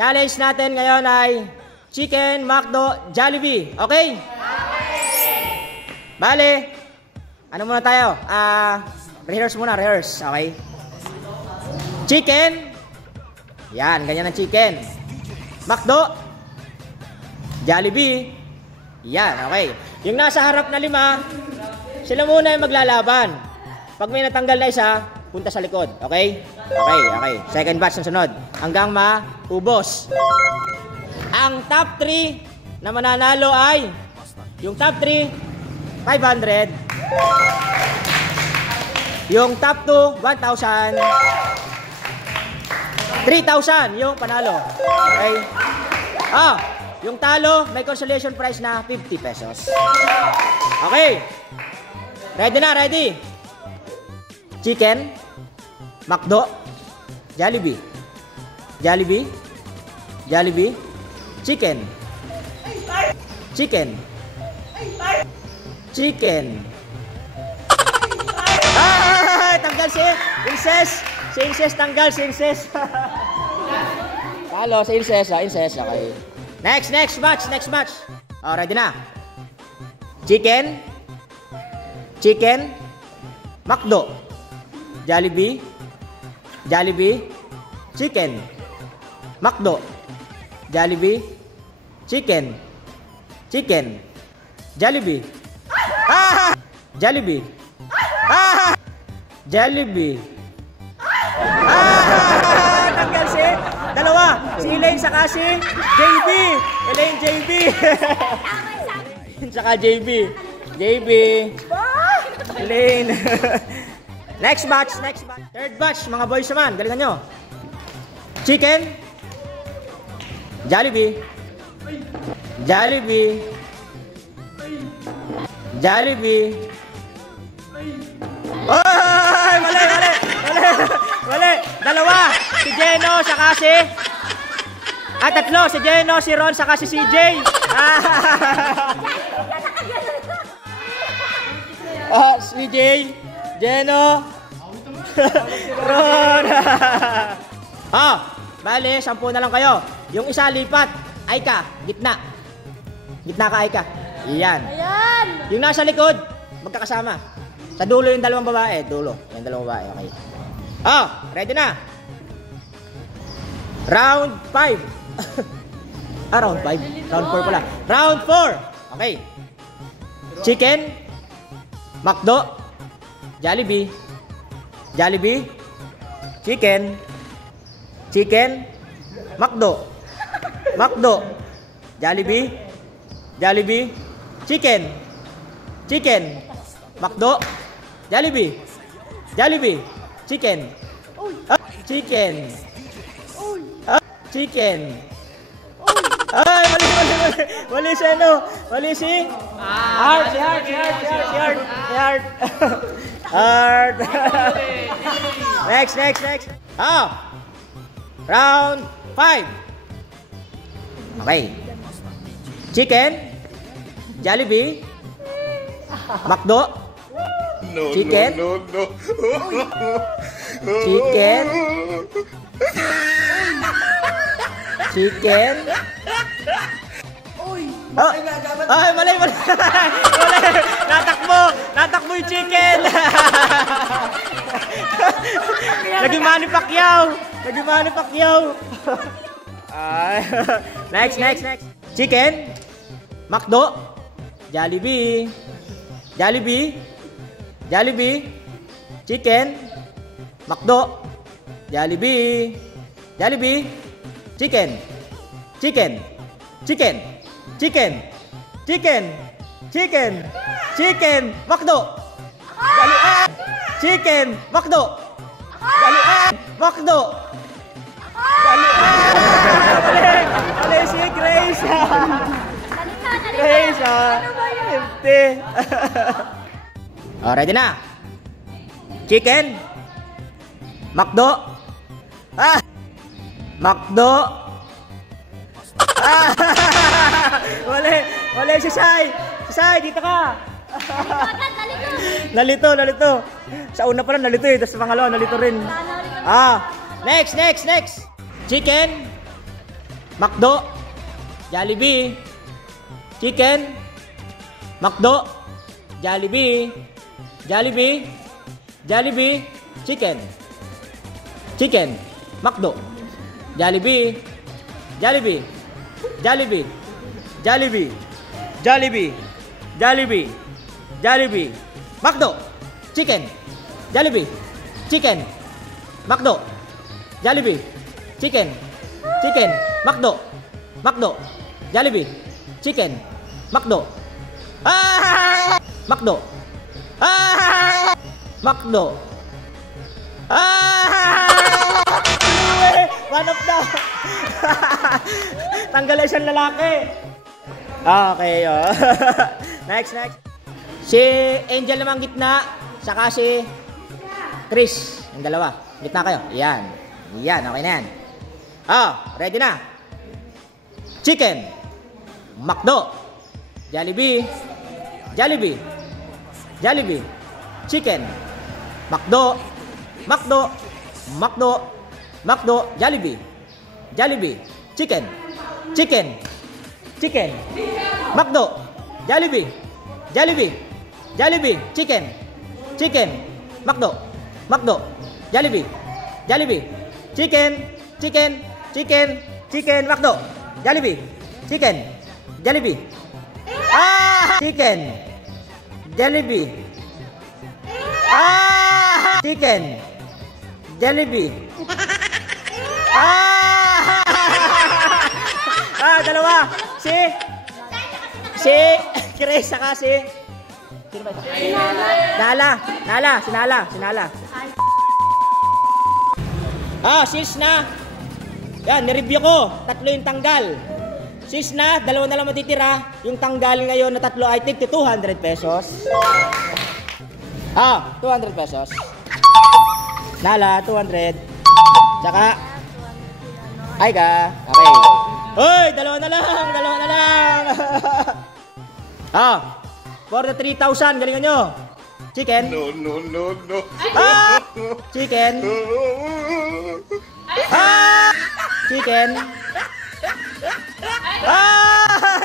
challenge natin ngayon ay Chicken, McDo, Jollibee. Okay? Bale, ano muna tayo? Rehearse muna, rehearse. Okay? Chicken. Yan, ganyan ang chicken. McDo. Jollibee. Yan, okay. Yung nasa harap na 5, sila muna yung maglalaban. Pag may natanggal na isa, punta sa likod. Okay? Okay. Second batch ng sunod. Hanggang maubos. Ang top 3 na mananalo ay, yung top 3, 500. Yung top 2, 1,000. 3,000 yung panalo. Okay? Yung talo, may consolation prize na 50 pesos. Okay. Ready na, ready? Chicken, McDo, Jollibee. Jollibee. Jollibee. Chicken. Chicken. Chicken. Tanggal si Inces. Si Inces tanggal, si Inces. Talo, si Inces. Inces, okay. Next match. Ready na. Chicken. Chicken. McDo. Jollibee. Jollibee. Chicken. McDo. Jollibee. Chicken. Chicken. Jollibee. Jollibee. Jollibee. Tanggal si dalawa. Si Elaine saka si JB. Elaine, JB. Saka JB. JB. Elaine. Next batch. Third batch, mga boys naman. Galingan nyo. Chicken. Jollibee. Jollibee. Jollibee. Oy! Mali! Dalawa! Si Jeno, saka si... tatlo! Si Jeno, si Ron, saka si CJ! CJ, Jeno, Ron! Bale, 10 na lang kayo. Yung isa lipat, Aika, gitna. Gitna ka, Aika. Iyan. Ayan! Yung nasa likod, magkakasama. Sa dulo yung dalawang babae. Dulo. Yung dalawang babae. Okay. Ready na. Round 5. Round 5. Round 4 pala. Round 4. Okay. Chicken. McDo. Jollibee. Jollibee. Chicken. Chicken. McDo. McDo. Jollibee. Jollibee. Chicken. Chicken. McDo. Jollibee. Jollibee. Chicken. Chicken. Chicken. Ay, mali si ano? Mali si Heart. Heart. Next. Round 5. Okay. Chicken. Jollibee. McDo. Chicken. No. Chicken. Chicken. Ay, mali. Natakbo yung chicken. Naging Manny Pacquiao. Next. Chicken. McDo. Jollibee. Chicken. McDo. Jollibee. Chicken. McDo. Chicken. McDo. Si Grace. Grace, 50. Ready na. Chicken. McDo. McDo. Wala si Sai. Dito ka. Nalito. Sa una pa lang nalito eh. Tapos sa pangalawa nalito rin. Next. Chicken. McDo, Jollibee, Chicken, McDo, Jollibee, Jollibee, Jollibee, Chicken, Chicken, McDo, Jollibee, Jollibee, Jollibee, Jollibee, Jollibee, Jollibee, Jollibee, McDo, Chicken, Jollibee, Chicken, McDo, Jollibee, Chicken, Chicken, McDo, McDo, Jollibee, Chicken, McDo, McDo, McDo, one of the tanggalin siyang lalaki. Okay, oh. Next. Si Angel naman gitna, saka si Chris, yung dalawa. Gitna kayo. Yan, okay na yan. Ready na. Chicken, McDo, Jollibee, Jollibee, Jollibee, Chicken, McDo, McDo, McDo, McDo, Jollibee, Jollibee, Chicken, Chicken, Chicken, McDo, Jollibee, Jollibee, Jollibee, Chicken, Chicken, McDo, McDo, Jollibee, Jollibee, Chicken, Chicken, Chicken, Chicken, McDo, Jollibee, Chicken, Jollibee, Chicken, Jollibee, Chicken, Jollibee, dalawa, si Chris, saka si Nala. Sis na. Yan, nireview ko. 3 yung tanggal. Sis na, 2 na lang matitira. Yung tanggal ngayon na 3 ay tig 200 pesos. 200 pesos. Nala, 200. Tsaka, ay ka. Okay. Hoy, 2 na lang. For the 3,000, galingan nyo. Chicken. No. Chicken. Chicken.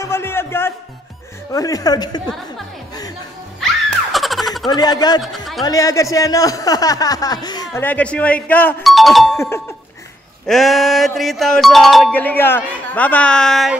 Mali agad. Mali agad si ano. Mali agad si Micah. 3,000. Galing ka. Bye-bye.